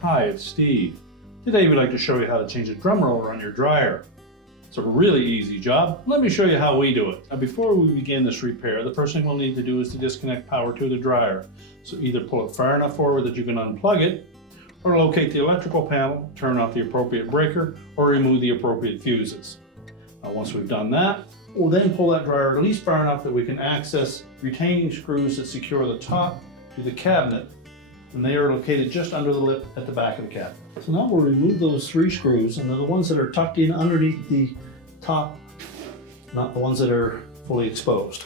Hi, it's Steve. Today we'd like to show you how to change a drum roller on your dryer. It's a really easy job. Let me show you how we do it. Now, before we begin this repair, the first thing we'll need to do is to disconnect power to the dryer. So either pull it far enough forward that you can unplug it, or locate the electrical panel, turn off the appropriate breaker, or remove the appropriate fuses. Now, once we've done that, we'll then pull that dryer at least far enough that we can access retaining screws that secure the top to the cabinet, and they are located just under the lip at the back of the cabinet. So now we'll remove those 3 screws, and they're the ones that are tucked in underneath the top, not the ones that are fully exposed.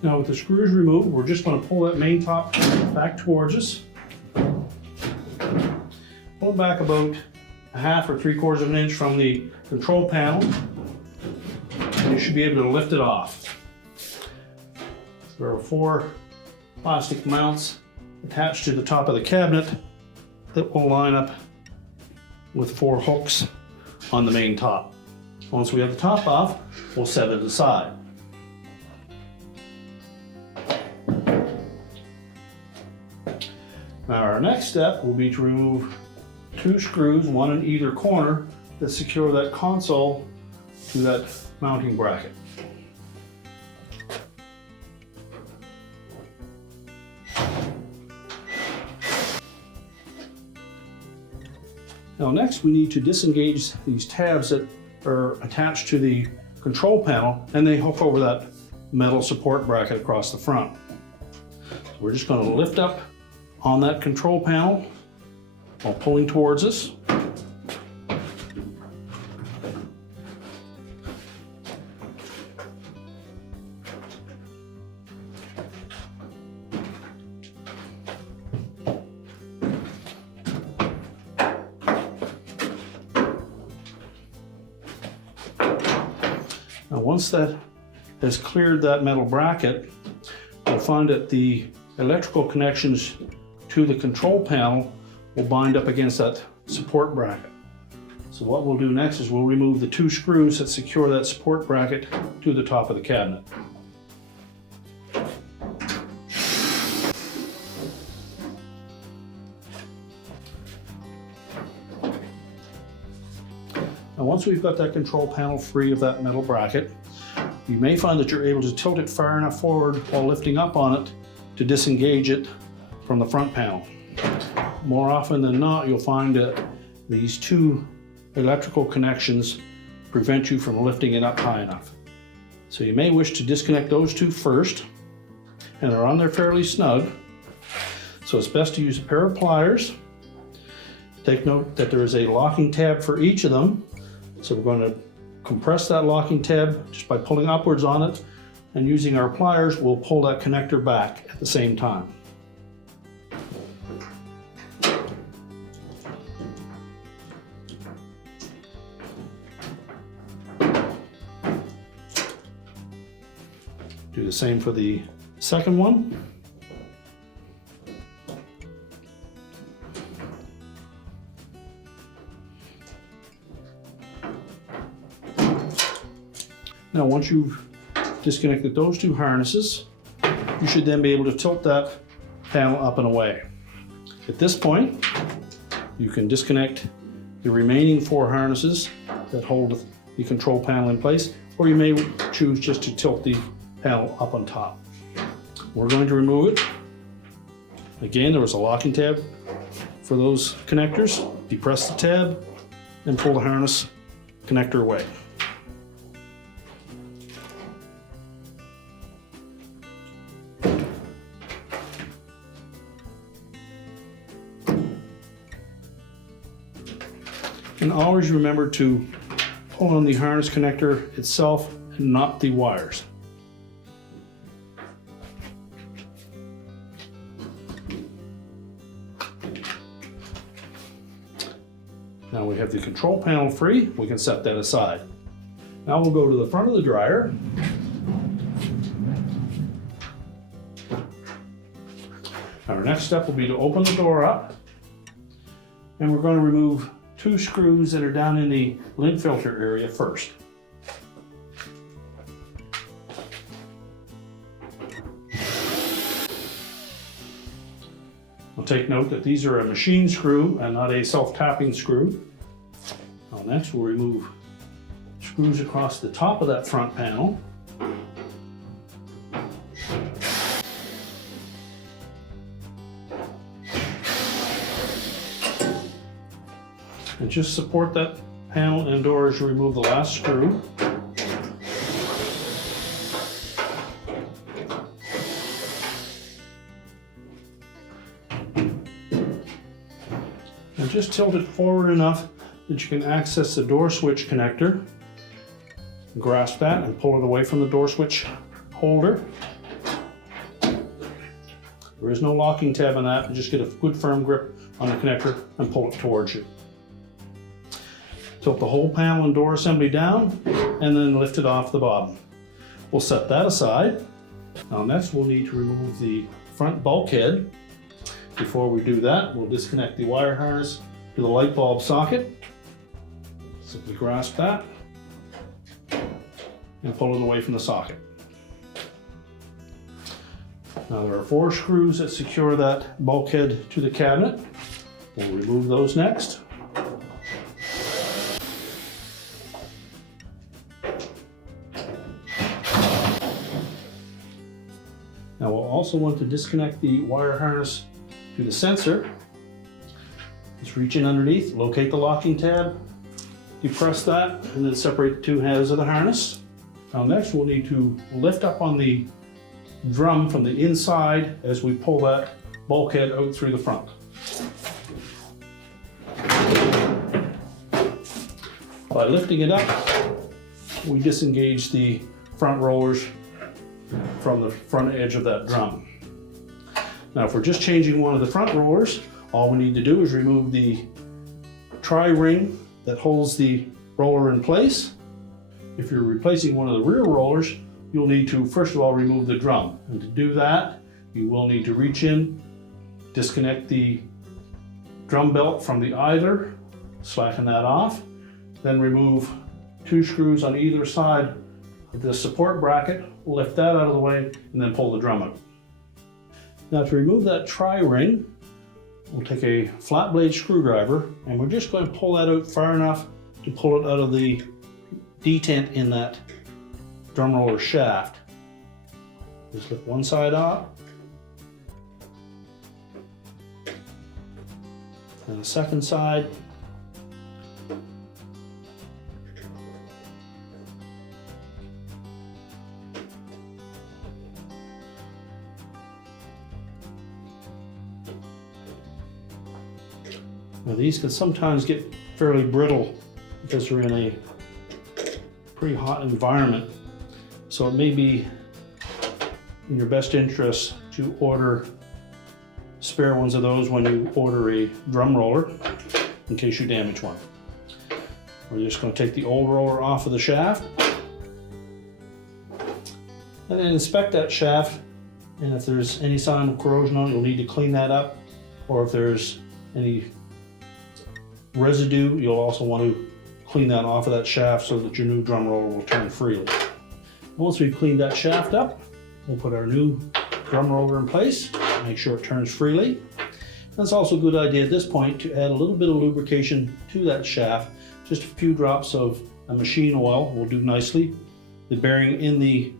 Now with the screws removed, we're just going to pull that main top back towards us. Pull it back about 1/2 or 3/4 of an inch from the control panel, and you should be able to lift it off. There are 4 plastic mounts attached to the top of the cabinet that will line up with 4 hooks on the main top. Once we have the top off, we'll set it aside. Now our next step will be to remove 2 screws, one in either corner, that secure that console to that mounting bracket. Now next we need to disengage these tabs that are attached to the control panel, and they hook over that metal support bracket across the front. So we're just going to lift up on that control panel while pulling towards us. Now once that has cleared that metal bracket, you'll find that the electrical connections to the control panel will bind up against that support bracket. So what we'll do next is we'll remove the 2 screws that secure that support bracket to the top of the cabinet. Now once we've got that control panel free of that metal bracket, you may find that you're able to tilt it far enough forward while lifting up on it to disengage it from the front panel. More often than not, you'll find that these 2 electrical connections prevent you from lifting it up high enough. So you may wish to disconnect those 2 first, and they're on there fairly snug. So it's best to use a pair of pliers. Take note that there is a locking tab for each of them. So we're going to compress that locking tab just by pulling upwards on it, and using our pliers, we'll pull that connector back at the same time. Do the same for the second one. Now once you've disconnected those 2 harnesses, you should then be able to tilt that panel up and away. At this point, you can disconnect the remaining 4 harnesses that hold the control panel in place, or you may choose just to tilt the panel up on top. We're going to remove it. Again, there was a locking tab for those connectors. Depress the tab and pull the harness connector away. And always remember to pull on the harness connector itself and not the wires. Now we have the control panel free, we can set that aside. Now we'll go to the front of the dryer. next step will be to open the door up, and we're going to remove 2 screws that are down in the lint filter area first. We'll take note that these are a machine screw and not a self-tapping screw. Now next we'll remove screws across the top of that front panel. And just support that panel and door as you remove the last screw. And just tilt it forward enough that you can access the door switch connector. Grasp that and pull it away from the door switch holder. There is no locking tab on that. Just get a good firm grip on the connector and pull it towards you. Tilt the whole panel and door assembly down and then lift it off the bottom. We'll set that aside. Now next we'll need to remove the front bulkhead. Before we do that, we'll disconnect the wire harness to the light bulb socket. Simply grasp that and pull it away from the socket. Now there are 4 screws that secure that bulkhead to the cabinet. We'll remove those next. Now we'll also want to disconnect the wire harness to the sensor. Just reach in underneath, locate the locking tab, depress that, and then separate the 2 halves of the harness. Now next we'll need to lift up on the drum from the inside as we pull that bulkhead out through the front. By lifting it up, we disengage the front rollers from the front edge of that drum. Now if we're just changing one of the front rollers, all we need to do is remove the tri-ring that holds the roller in place. If you're replacing one of the rear rollers, you'll need to first of all remove the drum. And to do that, you will need to reach in, disconnect the drum belt from the idler, slacken that off, then remove 2 screws on either side of the support bracket, lift that out of the way, and then pull the drum out. Now to remove that tri-ring, we'll take a flat blade screwdriver and we're just going to pull that out far enough to pull it out of the detent in that drum roller shaft. Just lift one side off and the second side. Now these can sometimes get fairly brittle because they're in a pretty hot environment. So it may be in your best interest to order spare ones of those when you order a drum roller in case you damage one. We're just going to take the old roller off of the shaft and then inspect that shaft, and if there's any sign of corrosion on it, you'll need to clean that up, or if there's any residue, you'll also want to clean that off of that shaft so that your new drum roller will turn freely. Once we've cleaned that shaft up, we'll put our new drum roller in place, make sure it turns freely. And it's also a good idea at this point to add a little bit of lubrication to that shaft. Just a few drops of a machine oil will do nicely. The bearing in the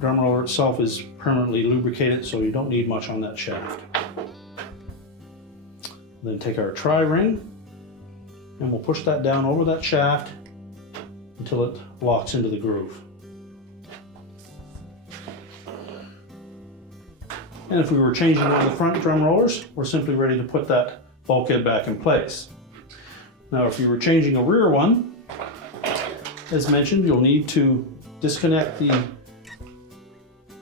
drum roller itself is permanently lubricated, so you don't need much on that shaft. Then take our tri-ring and we'll push that down over that shaft until it locks into the groove. And if we were changing one of the front drum rollers, we're simply ready to put that bulkhead back in place. Now if you were changing a rear one, as mentioned, you'll need to disconnect the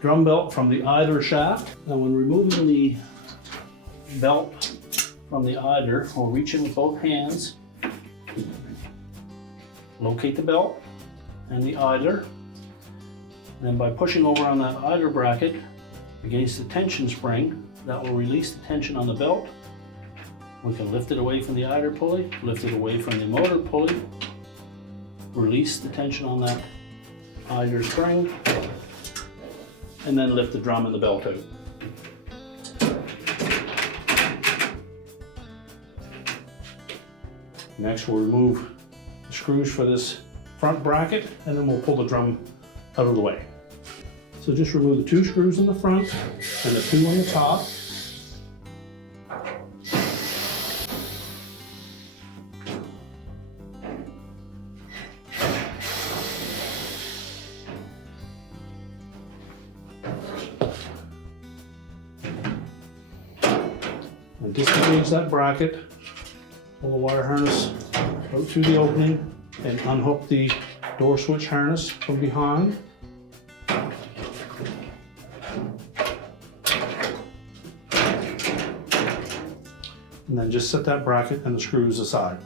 drum belt from the idler shaft. Now when removing the belt from the idler, we'll reach in with both hands, locate the belt and the idler, and then by pushing over on that idler bracket, against the tension spring. That will release the tension on the belt. We can lift it away from the idler pulley, lift it away from the motor pulley, release the tension on that idler spring, and then lift the drum and the belt out. Next, we'll remove the screws for this front bracket, and then we'll pull the drum out of the way. So just remove the 2 screws in the front and the 2 on the top. And disengage that bracket, pull the wire harness out through the opening, and unhook the door switch harness from behind. And then just set that bracket and the screws aside.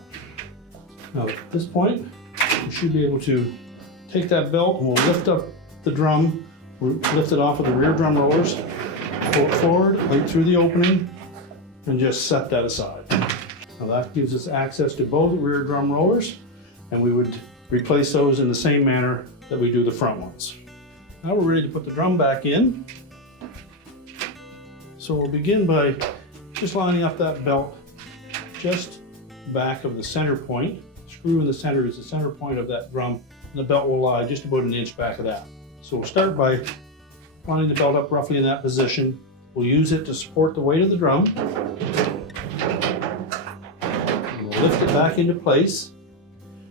Now at this point, you should be able to take that belt and we'll lift up the drum, lift it off of the rear drum rollers, pull it forward right through the opening, and just set that aside. Now that gives us access to both rear drum rollers, and we would replace those in the same manner that we do the front ones. Now we're ready to put the drum back in. So we'll begin by just lining up that belt just back of the center point. The screw in the center is the center point of that drum, and the belt will lie just about an inch back of that. So we'll start by lining the belt up roughly in that position. We'll use it to support the weight of the drum. And we'll lift it back into place,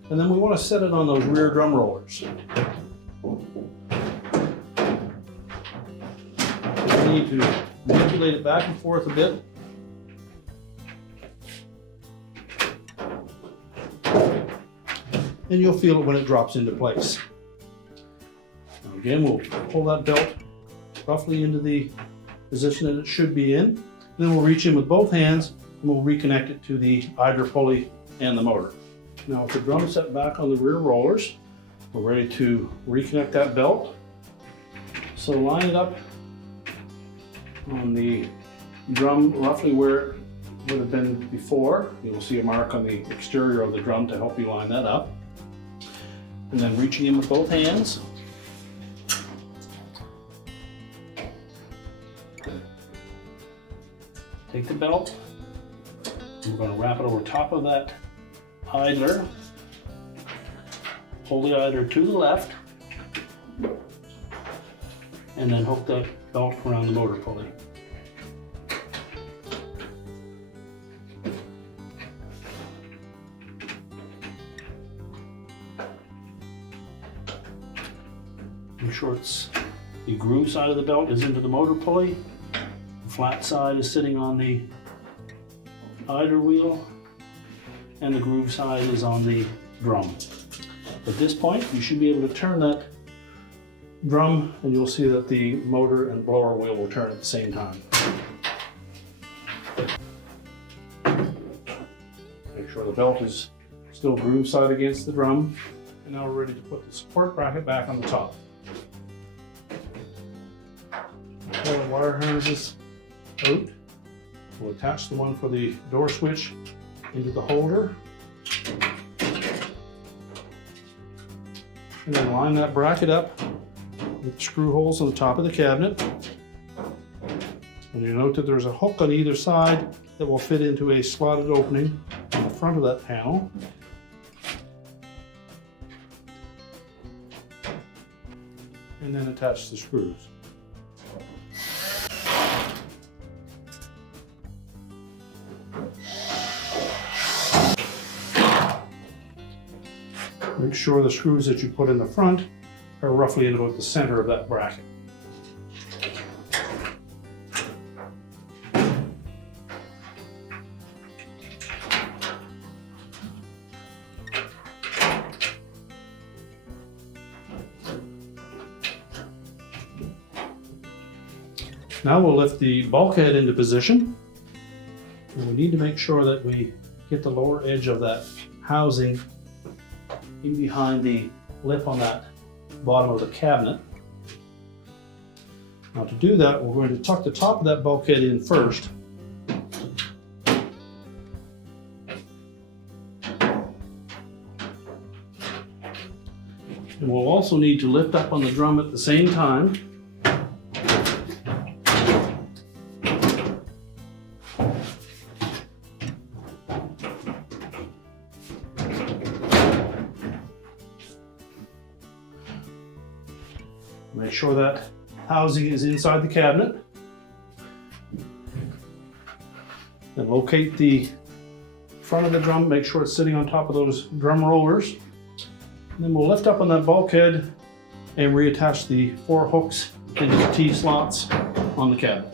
and then we want to set it on those rear drum rollers. We need to manipulate it back and forth a bit. And you'll feel it when it drops into place. Now again, we'll pull that belt roughly into the position that it should be in. Then we'll reach in with both hands and we'll reconnect it to the idler pulley and the motor. Now with the drum set back on the rear rollers, we're ready to reconnect that belt. So line it up on the drum roughly where it would have been before. You'll see a mark on the exterior of the drum to help you line that up. And then reaching in with both hands. Take the belt, and we're going to wrap it over top of that idler. Pull the idler to the left, and then hook that belt around the motor pulley. Make sure the groove side of the belt is into the motor pulley. The flat side is sitting on the idler wheel, and the groove side is on the drum. At this point, you should be able to turn that drum, and you'll see that the motor and blower wheel will turn at the same time. Make sure the belt is still groove side against the drum. And now we're ready to put the support bracket back on the top. Pull the wire harnesses out. We'll attach the one for the door switch into the holder. And then line that bracket up with screw holes on the top of the cabinet. And you note that there's a hook on either side that will fit into a slotted opening on the front of that panel. And then attach the screws. Make sure the screws that you put in the front are roughly in about the center of that bracket. Now we'll lift the bulkhead into position. And we need to make sure that we get the lower edge of that housing in behind the lip on that bottom of the cabinet. Now to do that, we're going to tuck the top of that bulkhead in first. And we'll also need to lift up on the drum at the same time. Make sure that housing is inside the cabinet. Then locate the front of the drum, make sure it's sitting on top of those drum rollers. And then we'll lift up on that bulkhead and reattach the 4 hooks into the T-slots on the cabinet.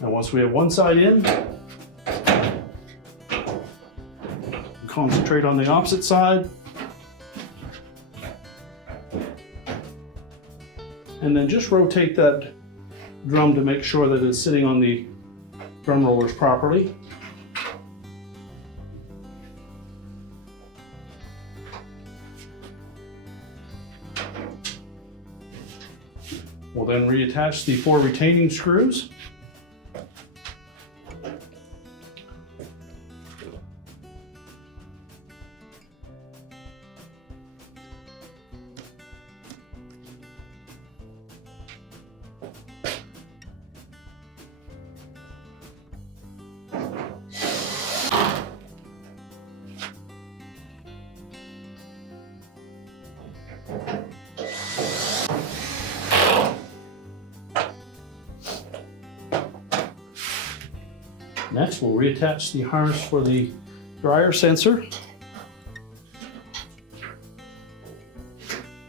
Now once we have one side in, concentrate on the opposite side. And then just rotate that drum to make sure that it's sitting on the drum rollers properly. We'll then reattach the 4 retaining screws. Next, we'll reattach the harness for the dryer sensor.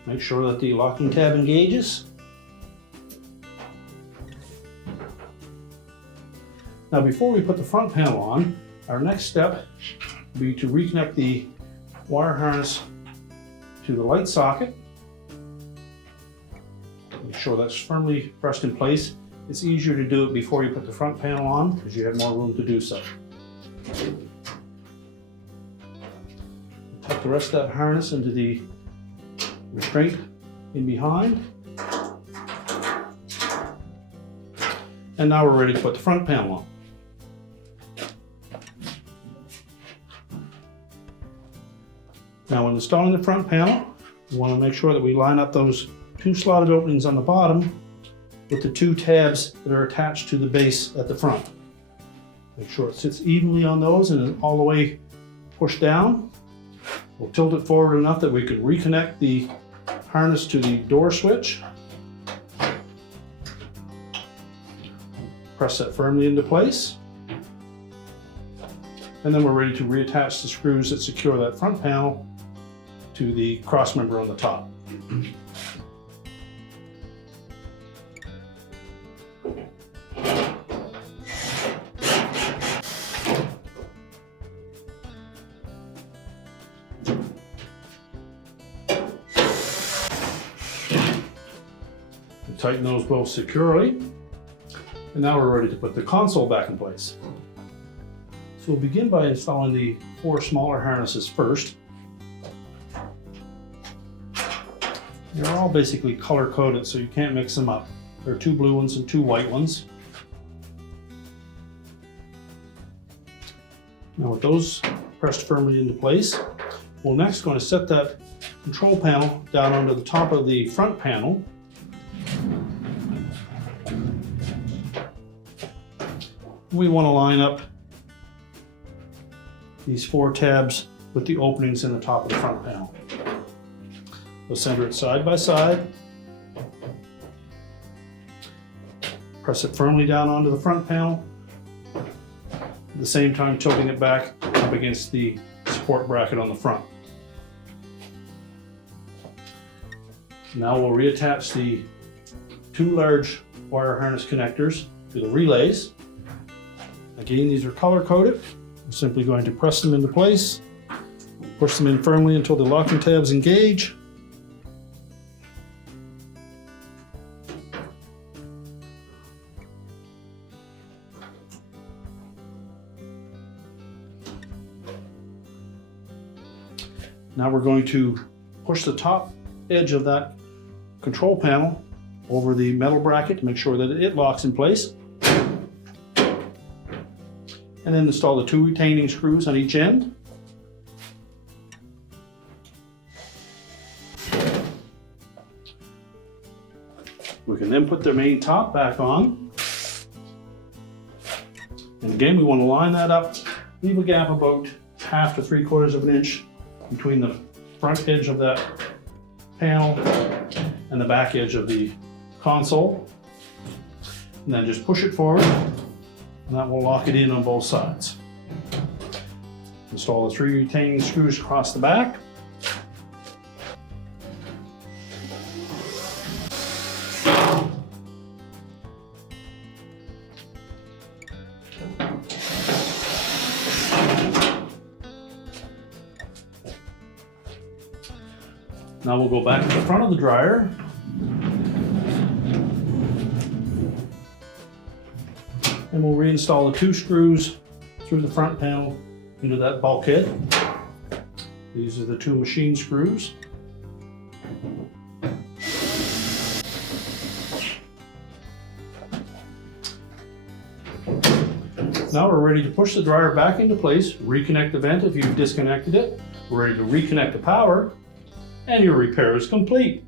Make sure that the locking tab engages. Now, before we put the front panel on, our next step will be to reconnect the wire harness to the light socket. Make sure that's firmly pressed in place. It's easier to do it before you put the front panel on because you have more room to do so. Tuck the rest of that harness into the restraint in behind. And now we're ready to put the front panel on. Now when installing the front panel, we want to make sure that we line up those 2 slotted openings on the bottom with the 2 tabs that are attached to the base at the front. Make sure it sits evenly on those and is all the way pushed down. We'll tilt it forward enough that we can reconnect the harness to the door switch. Press that firmly into place. And then we're ready to reattach the screws that secure that front panel to the cross member on the top. Tighten those both securely. And now we're ready to put the console back in place. So we'll begin by installing the 4 smaller harnesses first. They're all basically color coded, so you can't mix them up. There are 2 blue ones and 2 white ones. Now with those pressed firmly into place, we're next going to set that control panel down onto the top of the front panel. We want to line up these 4 tabs with the openings in the top of the front panel. We'll center it side by side. Press it firmly down onto the front panel. At the same time tilting it back up against the support bracket on the front. Now we'll reattach the 2 large wire harness connectors to the relays. Again, these are color coded. We're simply going to press them into place, push them in firmly until the locking tabs engage. Now we're going to push the top edge of that control panel over the metal bracket to make sure that it locks in place. And then install the 2 retaining screws on each end. We can then put the main top back on. And again, we want to line that up, leave a gap about 1/2 to 3/4 of an inch between the front edge of that panel and the back edge of the console. And then just push it forward, and that will lock it in on both sides. Install the 3 retaining screws across the back. Now we'll go back to the front of the dryer. And we'll reinstall the 2 screws through the front panel into that bulkhead. These are the 2 machine screws. Now we're ready to push the dryer back into place, reconnect the vent if you've disconnected it. We're ready to reconnect the power, and your repair is complete.